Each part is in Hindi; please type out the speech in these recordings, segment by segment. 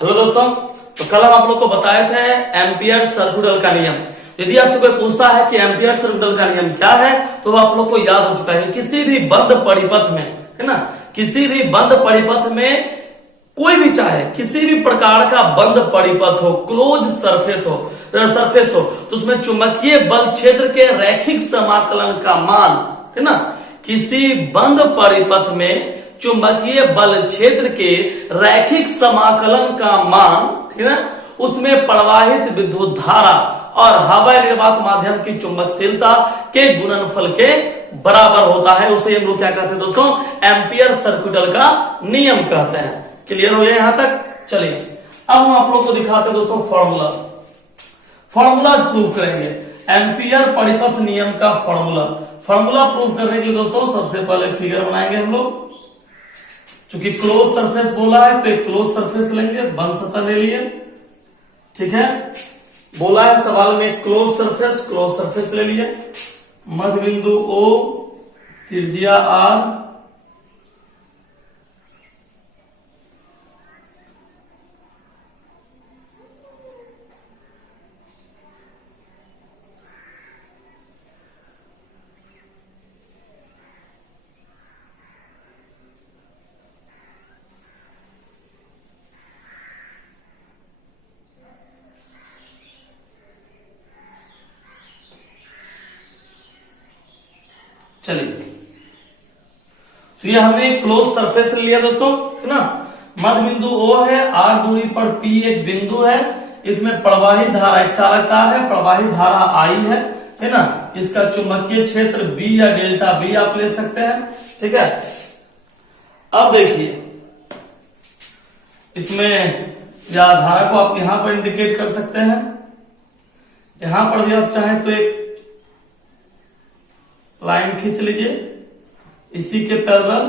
हेलो दोस्तों, तो कल हम आप लोग को बताए थे एम्पियर सर्कुटल का नियम। यदि आपसे कोई पूछता है कि एम्पियर सर्कुटल का नियम क्या है, तो आप लोग को याद हो चुका है। किसी भी बंद परिपथ में, है ना, किसी भी बंद परिपथ में कोई भी चाहे किसी भी प्रकार का बंद परिपथ हो, क्लोज सरफेस हो, तो उसमें चुंबकीय बल क्षेत्र के रैखिक समाकलन का मान, है ना, किसी बंद परिपथ में चुंबकीय बल क्षेत्र के रैखिक समाकलन का मान, है ना, उसमें प्रवाहित विद्युत धारा और हवाई निर्वात माध्यम की चुंबकशीलता के गुणनफल के बराबर होता है। उसे हम लोग क्या कहते हैं दोस्तों? एम्पियर सर्कुटल का नियम कहते हैं। क्लियर हो गया यहां तक? चलिए अब हम आप लोग को दिखाते हैं दोस्तों फॉर्मूला प्रूव करेंगे एम्पियर परिपथ नियम का फॉर्मूला प्रूव करने के लिए दोस्तों सबसे पहले फिगर बनाएंगे हम लोग। चूंकि क्लोज सरफेस बोला है तो एक क्लोज सरफेस लेंगे, बंद सतह ले लिए, ठीक है। बोला है सवाल में क्लोज सरफेस ले लिए, मध्य बिंदु O, त्रिज्या R, चलिए तो ये हमने क्लोज सरफेस लिया दोस्तों, है ना। मध्य बिंदु O है, R दूरी पर P एक बिंदु है, इसमें प्रवाहित धारा एक चालक तार है, प्रवाहित धारा I है ना। इसका चुंबकीय क्षेत्र B या डेल्टा B आप ले सकते हैं, ठीक है। अब देखिए इसमें या धारा को आप यहां पर इंडिकेट कर सकते हैं, यहां पर भी आप चाहें तो एक लाइन खींच लीजिए इसी के पैरेलल।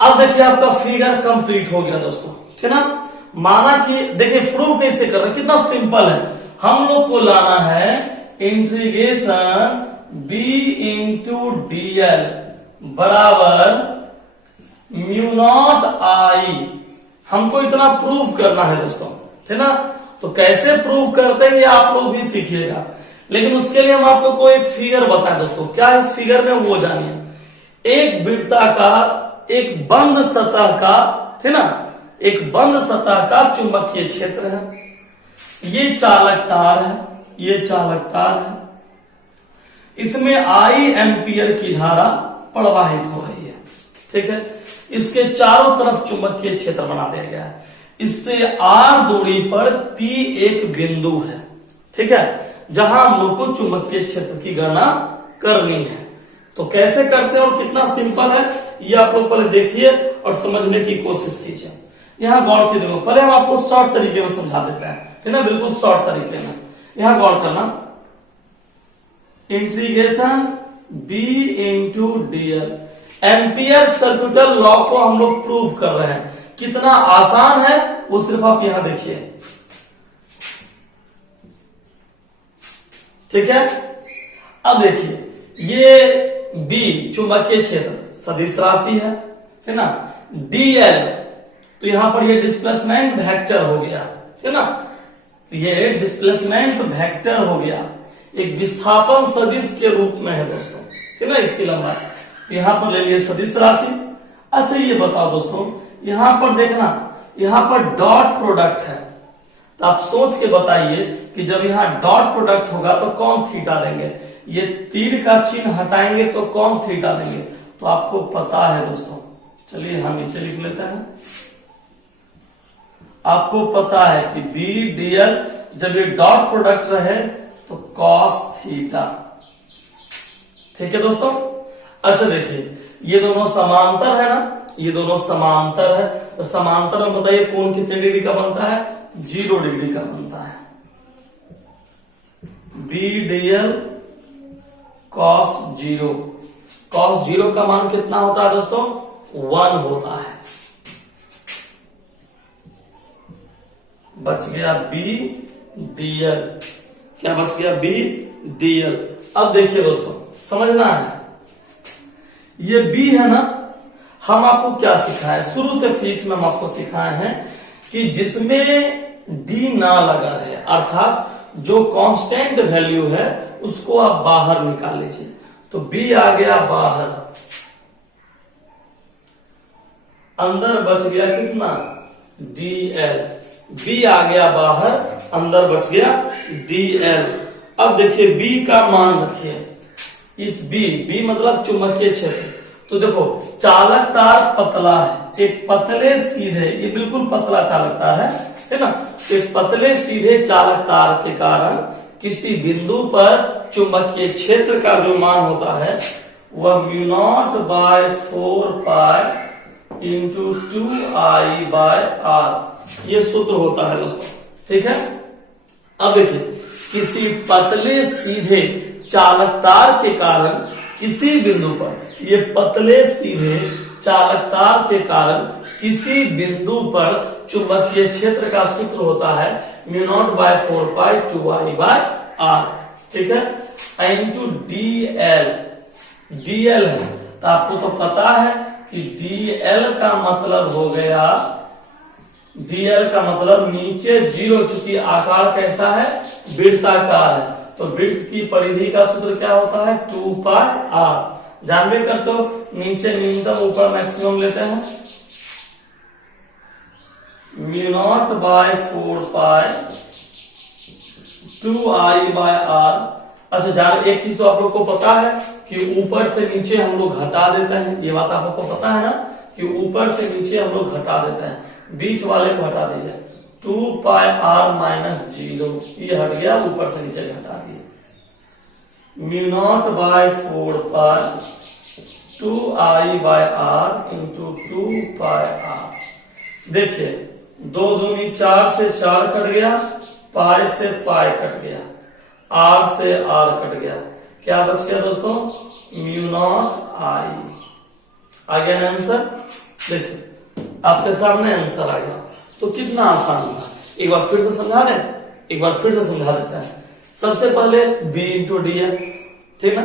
अब देखिए आपका फिगर कंप्लीट हो गया दोस्तों, ठीक है ना। माना कि देखिए प्रूफ कैसे कर रहे हैं, कितना सिंपल है। हम लोग को लाना है इंटीग्रेशन B इंटू DL बराबर म्यू0 I। हमको इतना प्रूफ करना है दोस्तों, ठीक है ना। तो कैसे प्रूव करते हैं ये आप लोग भी सीखिएगा, लेकिन उसके लिए हम आपको कोई एक फिगर बताएं दोस्तों। क्या इस फिगर में वो जानिए। एक वृत्ताकार एक बंद सतह का, है ना, एक बंद सतह का चुंबकीय क्षेत्र है, ये चालक तार है, ये चालक तार है, इसमें I एम्पियर की धारा प्रवाहित हो रही है, ठीक है। इसके चारों तरफ चुंबकीय क्षेत्र बना दिया गया है। इससे R दूरी पर P एक बिंदु है, ठीक है, जहां हम लोग को चुंबकीय क्षेत्र की गणना करनी है। तो कैसे करते हैं और कितना सिंपल है ये आप लोग पहले देखिए और समझने की कोशिश कीजिए। यहां गौर कीजिए, पहले हम आपको शॉर्ट तरीके में समझा देते हैं, है ना, बिल्कुल शॉर्ट तरीके में। यहां गौर करना, integration B into DL ampere सर्कुटल law को हम लोग प्रूव कर रहे हैं। कितना आसान है वो सिर्फ आप यहां देखिए, ठीक है। अब देखिए ये B चुंबकीय क्षेत्र सदिश राशि है ना। DL तो यहां पर ये डिस्प्लेसमेंट वेक्टर हो गया, है ना, ये डिस्प्लेसमेंट वेक्टर हो गया, एक विस्थापन सदिश के रूप में है दोस्तों, है ना, इसकी लंबाई। तो यहां पर ले लिए सदिश राशि। अच्छा ये बताओ दोस्तों, यहां पर देखना, यहां पर डॉट प्रोडक्ट है, तो आप सोच के बताइए कि जब यहां डॉट प्रोडक्ट होगा तो कौन थीटा देंगे। ये तीर का चिन्ह हटाएंगे तो कौन थीटा देंगे, तो आपको पता है दोस्तों। चलिए हम नीचे लिख लेते हैं। आपको पता है कि BDL जब ये डॉट प्रोडक्ट रहे तो कॉस थीटा, ठीक है दोस्तों। अच्छा देखिए ये दोनों समांतर है ना, ये दोनों समांतर है, तो समांतर में बताइए कोण कितने डिग्री का बनता है? 0 डिग्री का बनता है। BDL cos 0, cos 0 का मान कितना होता है दोस्तों? 1 होता है। बच गया BDL, क्या बच गया? BDL। अब देखिए दोस्तों समझना है, ये B है ना, हम आपको क्या सिखाए, शुरू से फिजिक्स में हम आपको सिखाए हैं कि जिसमें डी ना लगा रहे, अर्थात जो कांस्टेंट वैल्यू है उसको आप बाहर निकाल लीजिए। तो बी आ गया बाहर, अंदर बच गया कितना, dl। बी आ गया बाहर, अंदर बच गया dl। अब देखिए बी का मान रखिए, इस बी मतलब चुंबकीय क्षेत्र। तो देखो चालक तार पतला है, एक पतले सीधे, ये बिल्कुल पतला चालक तार है ना। एक पतले सीधे चालक तार के कारण किसी बिंदु पर चुंबकीय क्षेत्र का जो मान होता है वह μ0/4π इंटू 2I/r, ये सूत्र होता है दोस्तों, ठीक है। अब देखिए किसी पतले सीधे चालक तार के कारण किसी बिंदु पर, ये पतले सीधे चालक तार के कारण किसी बिंदु पर चुंबकीय क्षेत्र का सूत्र होता है μ0/4π 2I/r, ठीक है। इंटू dl है, तो आपको तो पता है कि dl का मतलब हो गया, dl का मतलब नीचे जीरो, चूंकि आकार कैसा है, वृत्ताकार है, तो वृत्त की परिधि का सूत्र क्या होता है 2πr। जानबे करते हो नीचे न्यूनतम ऊपर मैक्सिमम लेते हैं, μ0/4π 2I/r। अच्छा जान, एक चीज तो आप लोग को पता है कि ऊपर से नीचे हम लोग घटा देते हैं, ये बात आप लोग को पता है ना कि ऊपर से नीचे हम लोग घटा देते हैं, बीच वाले को हटा दीजिए, 2πr-0 ये हट गया, ऊपर से नीचे घटा दिए, μ0/4π 2I/r इंटू 2πr। देखिए 2 दूनी 4 से 4 कट गया, पाई से पाई कट गया, r से r कट गया, क्या बच गया दोस्तों μ0I। आ गया ना आंसर, देखिए आपके सामने आंसर आ गया। तो कितना आसान था, एक बार फिर से समझा दें, एक बार फिर से समझा देते हैं। सबसे पहले b इंटू dl, ठीक ना।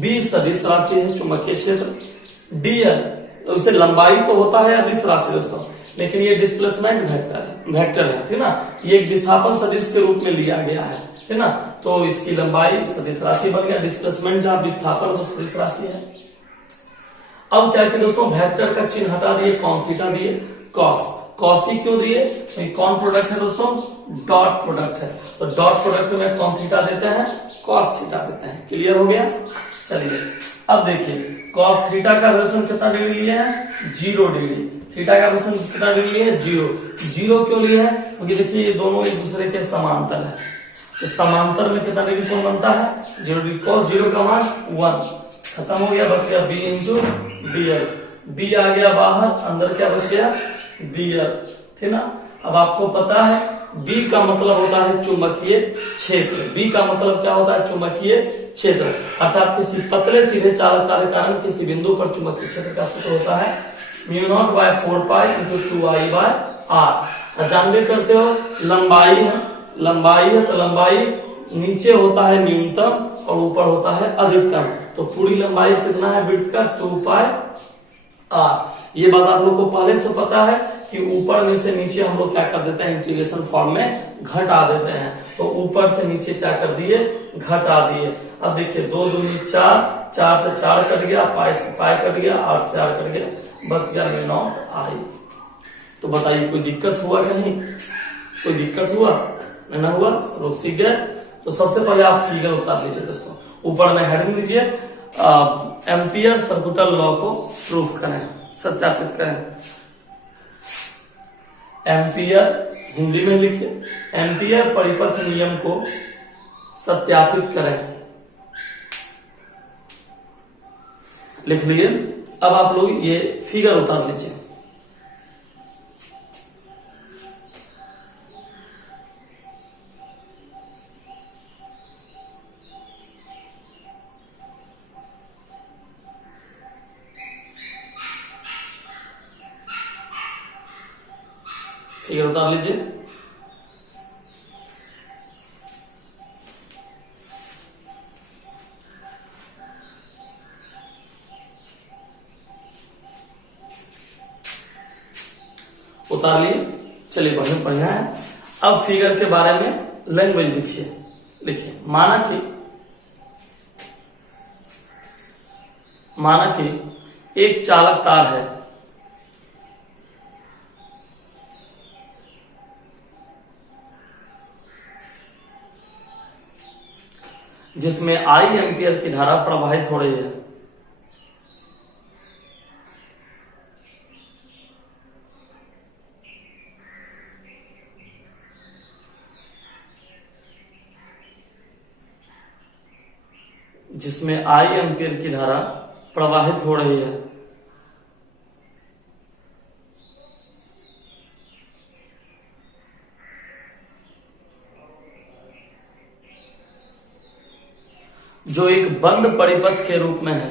b सदिश राशि है, चुंबकीय क्षेत्र, dl उसे लंबाई तो होता है अदिश राशि दोस्तों, लेकिन ये डिस्प्लेसमेंट वेक्टर है, ठीक ना। ये एक विस्थापन सदिश के रूप में लिया गया है, ठीक ना। तो इसकी लंबाई सदिश राशि बन गया, डिस्प्लेसमेंट जहां विस्थापन तो सदिश राशि है। अब क्या किया दोस्तों, वेक्टर का चिन्ह हटा दिए, कॉन थीटा दिए, कॉस ही क्यों दिए, कौन प्रोडक्ट है दोस्तों, डॉट प्रोडक्ट है, तो डॉट प्रोडक्ट में कॉन थीटा देते हैं, कॉस थीटा देते हैं। क्लियर हो गया। चलिए अब देखिए कॉस थीटा का वैल्यूशन कितना डिग्री लिए है, 0 डिग्री। थीटा का वैल्यूशन कितना डिग्री लिए है, 0 क्यों लिए है, क्योंकि देखिए ये दोनों एक दूसरे के समांतर है, तो समांतर में कितना डिग्री कोण बनता है, 0 डिग्री। कॉस 0 का मान 1, खत्म हो गया, बच गया b इंटू dl। b आ गया बाहर, अंदर क्या बच गया dl, ठीक ना। अब आपको पता है b का मतलब होता है चुंबकीय क्षेत्र, b का मतलब क्या होता है, चुंबकीय क्षेत्र, अर्थात किसी पतले सीधे चालक तार के कारण किसी बिंदु पर चुंबकीय क्षेत्र का सूत्र होता है μ0/4π इंटू 2I/r। जानबे करते हो लंबाई है, तो लंबाई नीचे होता है न्यूनतम और ऊपर होता है अधिकतम, तो पूरी लंबाई कितना है वृत्त का 2πr। ये बात आप लोग को पहले से पता है कि ऊपर में से नीचे हम लोग क्या कर देते हैं, इंटीग्रेशन फॉर्म में घटा देते हैं, तो ऊपर से नीचे क्या कर दिए, घटा दिए। अब देखिए 2 दूनी 4, 4 से 4 कट गया, पाई से पाई कट गया, r से r कट गया, बच गया μ0I। तो बताइए कोई दिक्कत हुआ कहीं, कोई दिक्कत हुआ ना हुआ, लोग सीख गए। तो सबसे पहले आप फिगर उतार लीजिए दोस्तों, ऊपर में हेडिंग लीजिए, एम्पियर सर्कुलर लॉ को प्रूफ करें, सत्यापित करें। एम्पियर हिंदी में लिखिए, एम्पियर परिपथ नियम को सत्यापित करें, लिख लिए। अब आप लोग ये फिगर उतार लीजिए। फिगर उतार लीजिए। उतार लिए। चलिए बढ़िया बढ़िया है। अब फिगर के बारे में लैंग्वेज लिखिए। देखिए माना कि एक चालक तार है जिसमें I एम्पियर की धारा प्रवाहित हो रही है। जिसमें I एम्पियर की धारा प्रवाहित हो रही है। जो एक बंद परिपथ के रूप में है।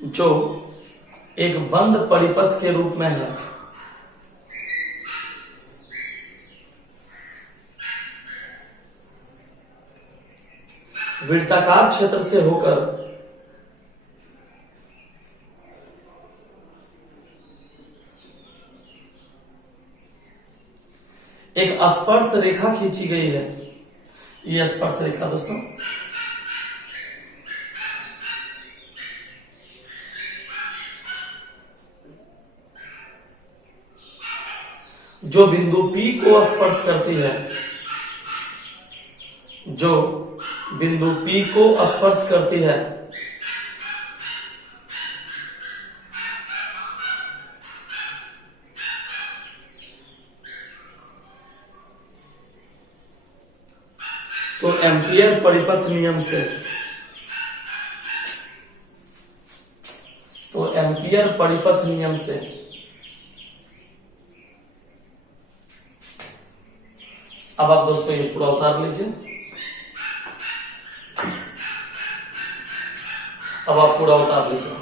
जो एक बंद परिपथ के रूप में है। वृत्ताकार क्षेत्र से होकर एक स्पर्श रेखा खींची गई है। ये स्पर्श रेखा दोस्तों जो बिंदु P को स्पर्श करती है। जो बिंदु P को स्पर्श करती है। तो एम्पियर परिपथ नियम से अब आप दोस्तों ये पूरा उतार लीजिए। अब आप पूरा उतार लीजिए।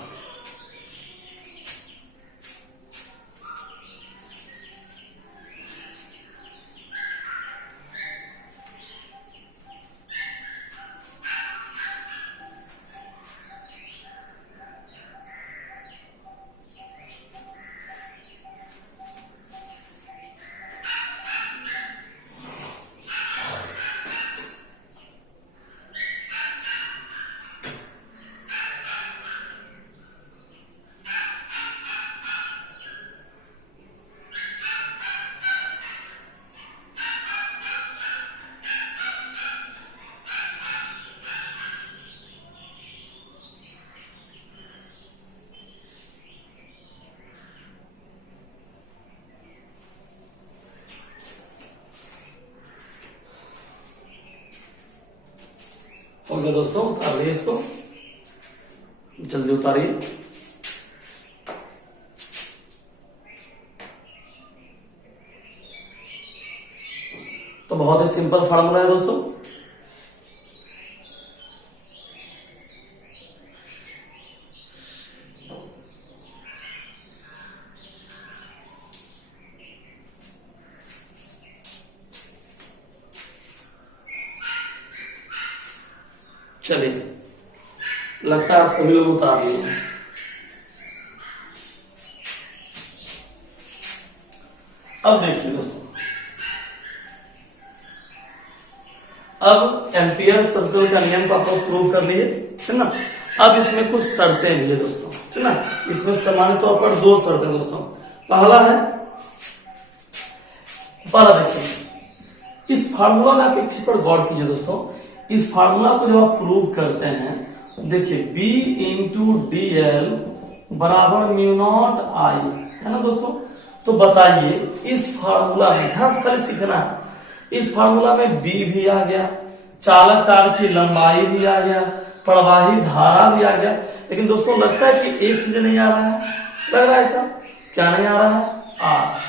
ओके दोस्तों, उतार लिये इसको, जल्दी उतारिए। तो बहुत ही सिंपल फार्मूला है दोस्तों। चलिए, लगता है आप सभी लोग उतार लिए। अब देखिए दोस्तों, अब एम्पियर सर्कल का नियम तो आप लोग प्रूव कर लिए, है ना। अब इसमें कुछ शर्तें भी है दोस्तों, है ना। इसमें सामान्य तौर पर दो शर्तें दोस्तों। पहला देखिए, इस फार्मूला में आप एक चीज पर गौर कीजिए दोस्तों। इस फार्मूला को जब आप प्रूव करते हैं, देखिए B इंटू डी एल बराबर म्यू नॉट आई, है ना दोस्तों। तो बताइए, इस फार्मूला में ध्यान से खाली सीखना है, इस फार्मूला में B भी आ गया, चालक तार की लंबाई भी आ गया, प्रवाही धारा भी आ गया, लेकिन दोस्तों लगता है कि एक चीज नहीं आ रहा है। लग रहा है ऐसा? क्या नहीं आ रहा है?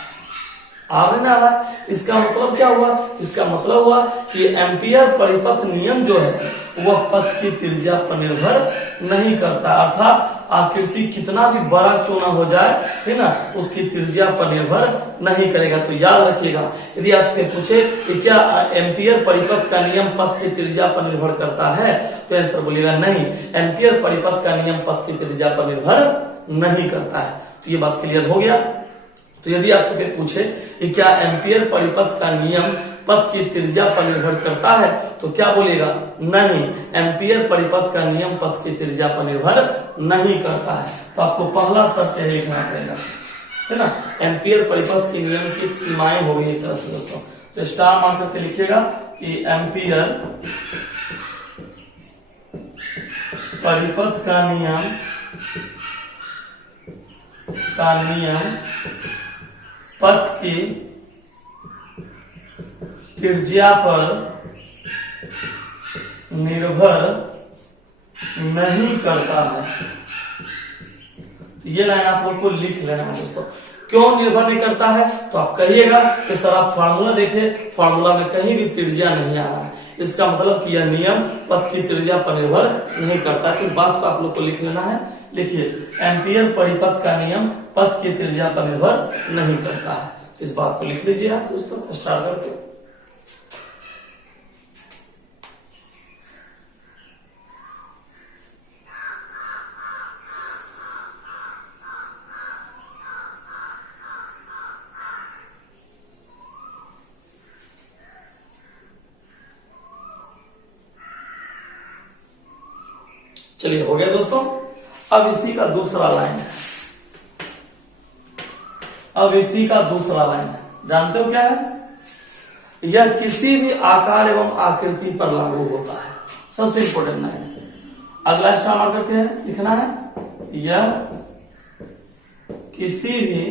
आर नहीं आ रहा है। इसका मतलब क्या हुआ? इसका मतलब हुआ कि एम्पियर परिपथ नियम जो है वह पथ की त्रिज्या पर निर्भर नहीं करता, अर्थात आकृति कितना भी बड़ा क्यों ना हो जाए, है ना, उसकी त्रिज्या पर निर्भर नहीं करेगा। तो याद रखिएगा, यदि आपसे पूछे कि क्या एम्पियर परिपथ का नियम पथ की त्रिज्या पर निर्भर करता है, तो आंसर बोलिएगा नहीं, एम्पियर परिपथ का नियम पथ की त्रिज्या पर निर्भर नहीं करता है। तो ये बात क्लियर हो गया। तो यदि आपसे कोई पूछे कि क्या एम्पियर परिपथ का नियम पथ की त्रिज्या पर निर्भर करता है, तो क्या बोलेगा? नहीं, एम्पियर परिपथ का नियम पथ की त्रिज्या पर निर्भर नहीं करता है। तो आपको पहला सत्य लिखना पड़ेगा, है ना। एम्पियर परिपथ के नियम की सीमाएं हो गई एक तरह से दोस्तों। तो स्टार मार्क करके लिखिएगा कि एम्पियर परिपथ का नियम पथ की त्रिज्या पर निर्भर नहीं करता है। तो ये लाइन आप लोग को लिख लेना है दोस्तों। क्यों निर्भर नहीं करता है? तो आप कहिएगा कि सर आप फार्मूला देखिए, फार्मूला में कहीं भी त्रिज्या नहीं आ रहा है, इसका मतलब कि यह नियम पथ की त्रिज्या पर निर्भर नहीं करता। तो बात को आप लोग को लिख लेना है। लिखिए, एम्पियर परिपथ का नियम पथ की त्रिज्या पर निर्भर नहीं करता है। तो इस बात को लिख लीजिए आप दोस्तों स्टार्ट करके। चलिए हो गया दोस्तों। अब इसी का दूसरा लाइन है, जानते हो क्या है? यह किसी भी आकार एवं आकृति पर लागू होता है। सबसे इंपॉर्टेंट लाइन है। अगला स्टार मार्क करके है लिखना है, यह किसी भी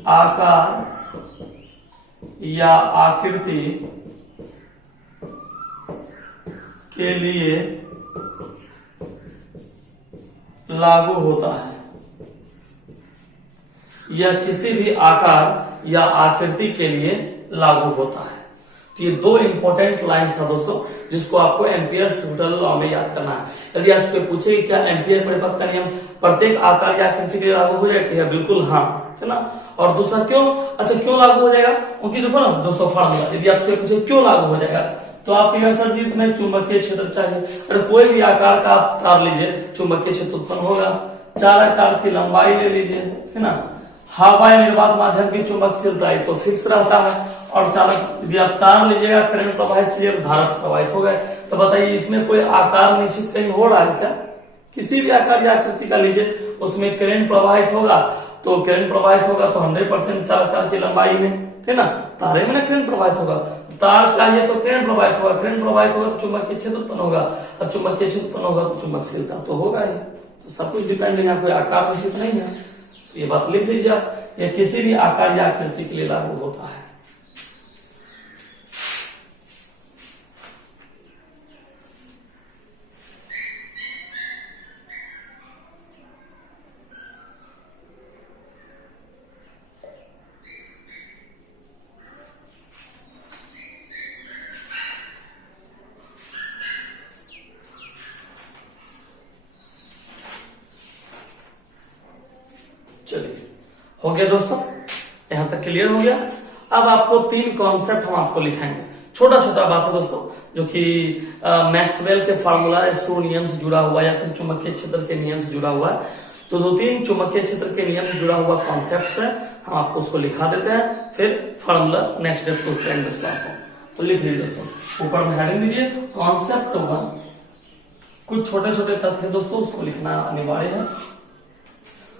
आकार या आकृति के लिए लागू होता है। यह किसी भी आकार या आकृति के लिए लागू होता है। तो ये दो इंपॉर्टेंट लाइंस था दोस्तों, जिसको आपको एम्पियर्स टोटल लॉ में याद करना है। यदि आपसे पूछे क्या एम्पियर परिपथ का नियम प्रत्येक आकार या आकृति के लिए लागू हो जाएगा? बिल्कुल हाँ, है ना। और दूसरा क्यों? अच्छा, क्यों लागू हो जाएगा? उनकी देखो ना दोस्तों फार्मूला। यदि आपसे पूछे क्यों लागू हो जाएगा, तो आप कहेंगे सर जी इसमें चुंबकीय क्षेत्र चाहिए। अरे कोई भी आकार का आप तार लीजिए, चुंबकीय क्षेत्र उत्पन्न होगा। चालक तार की लंबाई ले लीजिए, है ना। हवा या निर्वात माध्यम की चुंबकशीलता तो फिक्स रहता है। और चालक यदि आप तार लीजिएगा, करंट प्रवाहित कीजिए, धारा प्रवाहित हो गए। तो बताइए इसमें कोई आकार निश्चित कहीं हो रहा है क्या? किसी भी आकार या आकृति का लीजिए, उसमें करंट प्रवाहित होगा। तो करंट प्रवाहित होगा तो 100% चालक तार की लंबाई में, है ना। तारे में ना करंट प्रवाहित होगा। तार चाहिए तो करंट प्रवाहित होगा, करंट प्रवाहित होगा तो चुंबकीय क्षेत्र उत्पन्न होगा, और चुंबकीय क्षेत्र उत्पन्न होगा तो चुंबकशीलता तो होगा ही। तो सब कुछ डिपेंड है, यहाँ कोई आकार निश्चित नहीं है। तो ये बात लिख लीजिए आप, यह किसी भी आकार या आकृति के लिए लागू होता है। चलिए हो गया दोस्तों, यहां तक क्लियर हो गया। अब आपको 3 कॉन्सेप्ट हम आपको लिखाएंगे। छोटा छोटा बात है दोस्तों, जो कि मैक्सवेल के फार्मूला स्टोक्स नियम से जुड़ा हुआ या फिर चुंबकीय क्षेत्र के नियम से जुड़ा हुआ है। तो 2-3 चुंबकीय क्षेत्र के नियम से जुड़ा हुआ कॉन्सेप्ट है, हम आपको उसको लिखा देते हैं, फिर फार्मूला नेक्स्ट डे प्रूव करेंगे दोस्तों आपको। तो लिख लीजिए दोस्तों, ऊपर में हेडिंग दीजिए कॉन्सेप्ट 1। कुछ छोटे छोटे तथ्य दोस्तों उसको लिखना अनिवार्य है।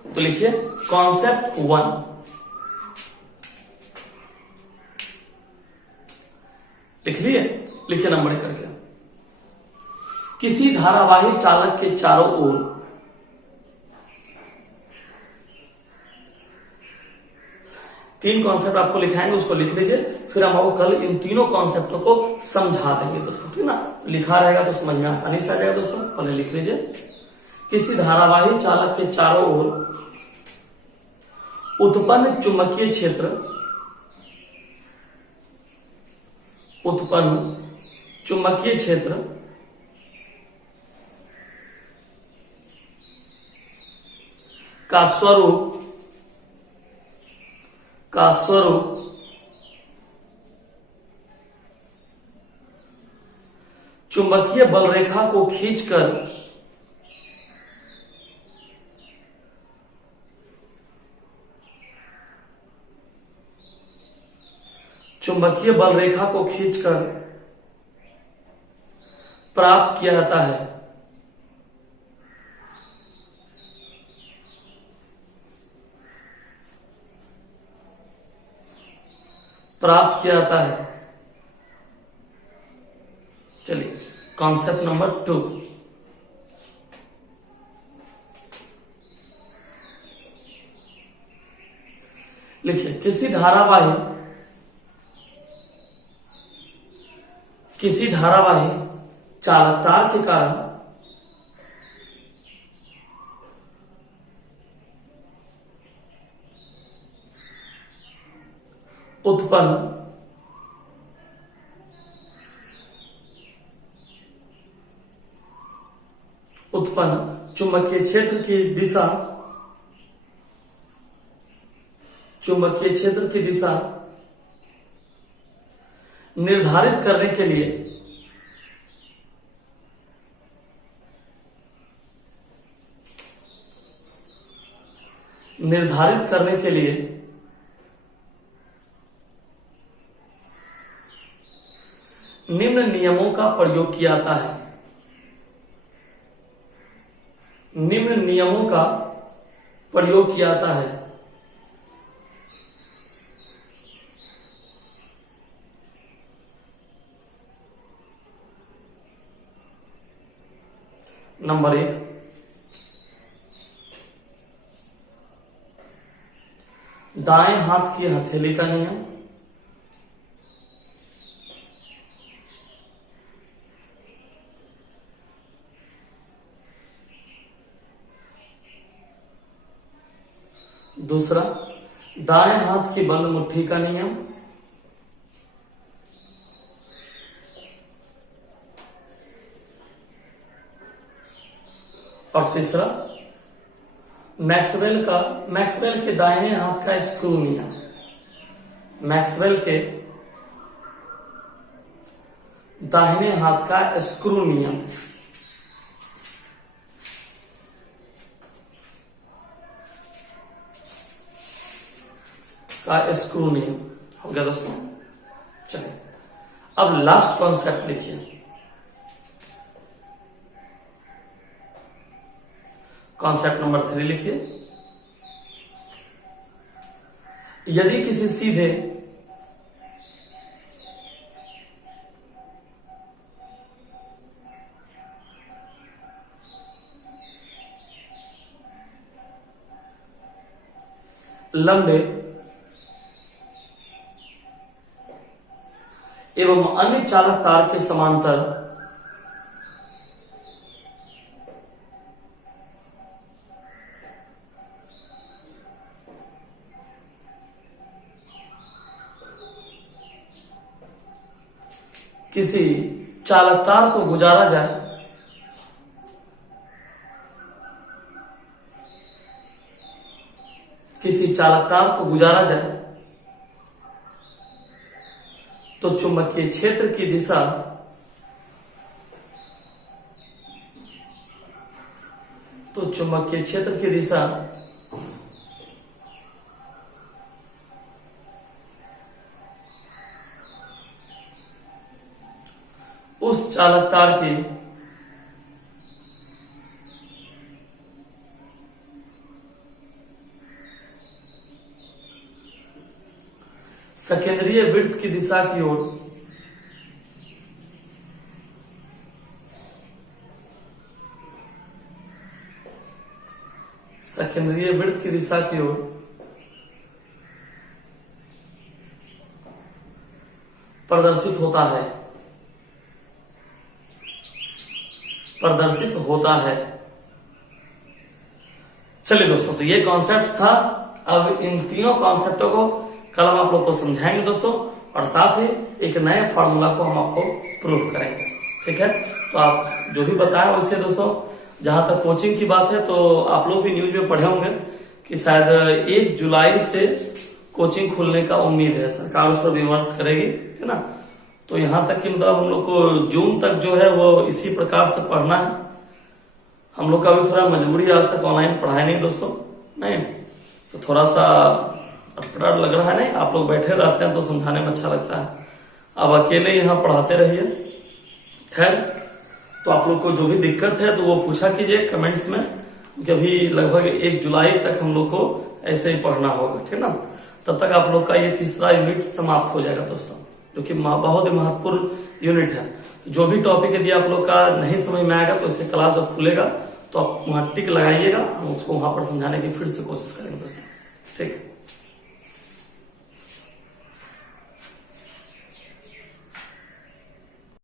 तो लिखिए कॉन्सेप्ट 1, लिख लिए, लिखिए नंबर करके। किसी धारावाही चालक के चारों ओर तीन कॉन्सेप्ट आपको लिखाएंगे, उसको लिख लीजिए। फिर हम आपको कल इन तीनों कॉन्सेप्टों को समझा देंगे दोस्तों, ठीक ना। तो लिखा रहेगा तो समझ में आसानी से आ जाएगा दोस्तों। पहले लिख लीजिए, किसी धारावाही चालक के चारों ओर उत्पन्न चुंबकीय क्षेत्र का स्वरूप चुंबकीय बल रेखा को खींचकर, चुंबकीय चुंबकीय बल रेखा को खींचकर प्राप्त किया जाता है। प्राप्त किया जाता है। चलिए कॉन्सेप्ट नंबर 2, लिखिए किसी धारावाही चालकतार के कारण उत्पन्न चुंबकीय क्षेत्र की दिशा निर्धारित करने के लिए निम्न नियमों का प्रयोग किया जाता है। निम्न नियमों का प्रयोग किया जाता है। नंबर 1, दाएं हाथ की हथेली का नियम। दूसरा, दाएं हाथ की बंद मुट्ठी का नियम। और तीसरा, मैक्सवेल के दाहिने हाथ का स्क्रू नियम। मैक्सवेल के दाहिने हाथ का स्क्रू नियम हो गया दोस्तों। चलिए अब लास्ट कॉन्सेप्ट लिखिए। कॉन्सेप्ट नंबर 3 लिखिए। यदि किसी सीधे लंबे एवं अन्य चालक तार के समांतर किसी चालक तार को गुजारा जाए तो चुंबकीय क्षेत्र की दिशा उस चालक तार की सकेंद्रीय वृत्त की दिशा की ओर प्रदर्शित होता है। चलिए दोस्तों, तो ये कॉन्सेप्ट था। अब इन तीनों कॉन्सेप्टों को कल हम आप लोग को समझाएंगे दोस्तों, और साथ ही एक नए फॉर्मूला को हम आपको प्रूव करेंगे। ठीक है, तो आप जो भी बताएं उससे दोस्तों, जहां तक कोचिंग की बात है तो आप लोग भी न्यूज में पढ़े होंगे कि शायद 1 जुलाई से कोचिंग खुलने का उम्मीद है, सरकार उस पर विमर्श करेगी, है ना। तो यहाँ तक कि मतलब हम लोग को जून तक जो है वो इसी प्रकार से पढ़ना है। हम लोग का भी थोड़ा मजबूरी, आज तक ऑनलाइन पढ़ाई नहीं दोस्तों, नहीं तो थोड़ा सा अटपटा लग रहा है नहीं, आप लोग बैठे रहते हैं तो समझाने में अच्छा लगता है, अब अकेले यहाँ पढ़ाते रहिए। खैर, तो आप लोग को जो भी दिक्कत है तो वो पूछा कीजिए कमेंट्स में, क्योंकि अभी लगभग 1 जुलाई तक हम लोग को ऐसे ही पढ़ना होगा, ठीक ना। तब तक आप लोग का ये तीसरा यूनिट समाप्त हो जाएगा दोस्तों, जो कि बहुत ही महत्वपूर्ण यूनिट है। जो भी टॉपिक यदि आप लोग का नहीं समझ में आएगा तो इसे क्लास जब खुलेगा तो आप वहां टिक लगाइएगा, हम उसको वहां पर समझाने की फिर से कोशिश करेंगे दोस्तों, ठीक।